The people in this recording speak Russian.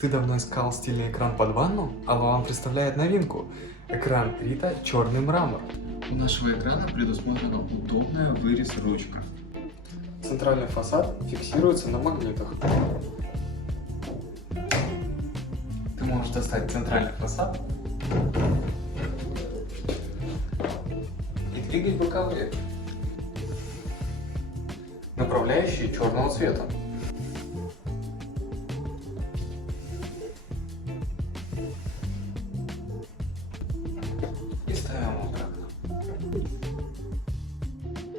Ты давно искал стильный экран под ванну? А вам представляет новинку. Экран Рита «Черный мрамор». У нашего экрана предусмотрена удобная вырез-ручка. Центральный фасад фиксируется на магнитах. Ты можешь достать центральный фасад и двигать боковые, направляющие черного цвета.